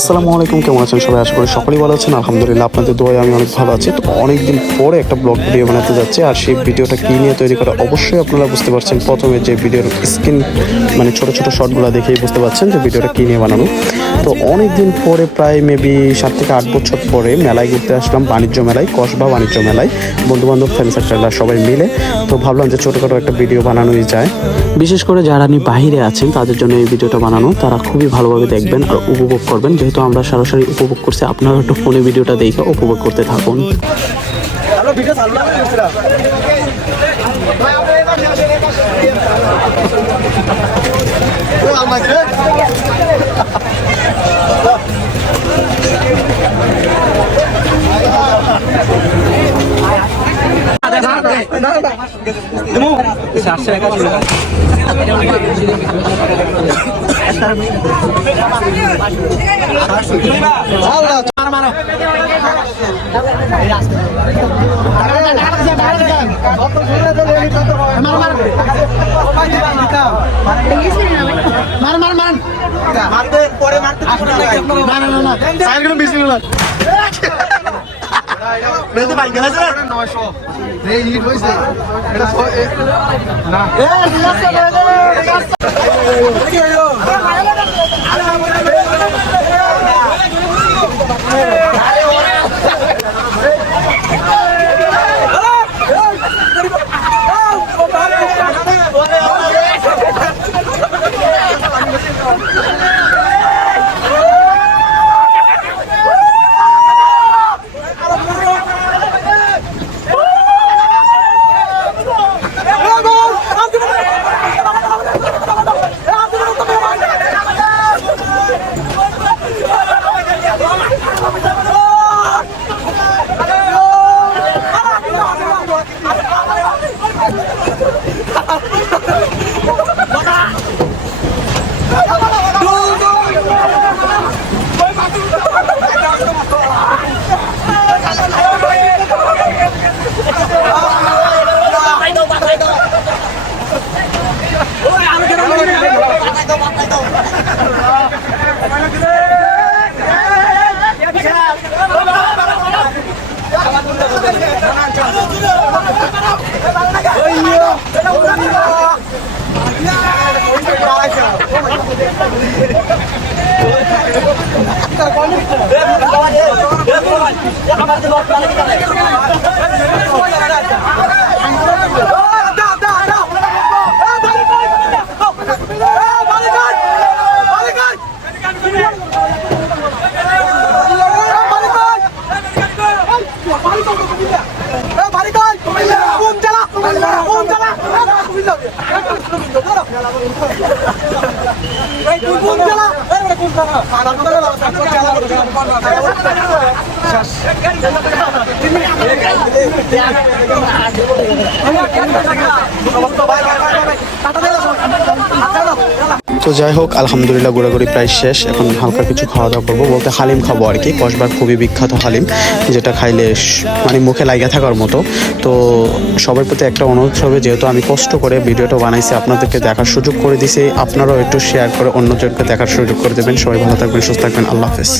আসসালামু আলাইকুম, কেমন আছেন সবাই? আশা করি সকলেই ভালো আছেন। আলহামদুলিল্লাহ, আপনাদের দোয়ায় আমি অনেক ভালো আছি। তো অনেকদিন পরে একটা ব্লগ ভিডিও বানাতে যাচ্ছি, আর সেই ভিডিওটা কী নিয়ে তৈরি করা অবশ্যই আপনারা বুঝতে পারছেন। প্রথমে যে ভিডিওর স্ক্রিন মানে ছোটো ছোটো শর্টগুলো দেখেই বুঝতে পারছেন যে ভিডিওটা কী নিয়ে বানানো। তো অনেক দিন পরে, প্রায় মেবি 7 থেকে 8 বছর পরে মেলায় ঘুরতে আসলাম, বাণিজ্য মেলায়, কসবা বাণিজ্য মেলায়, বন্ধুবান্ধব ফ্রেন্ড সার্কেলরা সবাই মিলে। তো ভাবলাম যে ছোটোখাটো একটা ভিডিও বানানোই যায়। বিশেষ করে যারা বাইরে আছেন তাদের জন্য এই ভিডিওটা বানানো, তারা খুবই ভালোভাবে দেখবেন আর উপভোগ করবেন। যেহেতু আমরা সরাসরি উপভোগ করছি, আপনারা একটু ফোনে ভিডিওটা দেখে উপভোগ করতে থাকুন। তো যাই হোক, আলহামদুলিল্লাহ ঘোরাঘুরি প্রায় শেষ। এখন হালকা কিছু খাওয়া দাওয়া করবো, বলতে হালিম খাবো আর কি। কসবার খুবই বিখ্যাত হালিম, যেটা খাইলে মানে মুখে লাগিয়ে থাকার মতো। তো সবার প্রতি একটা অনুরোধ হবে, যেহেতু আমি কষ্ট করে ভিডিওটা বানাইছি, আপনাদেরকে দেখার সুযোগ করে দিছি, আপনারাও একটু শেয়ার করে অন্যজনকে দেখার সুযোগ করে দেবেন। সবাই ভালো থাকবেন, সুস্থ থাকবেন, আল্লাহ হাফেজ।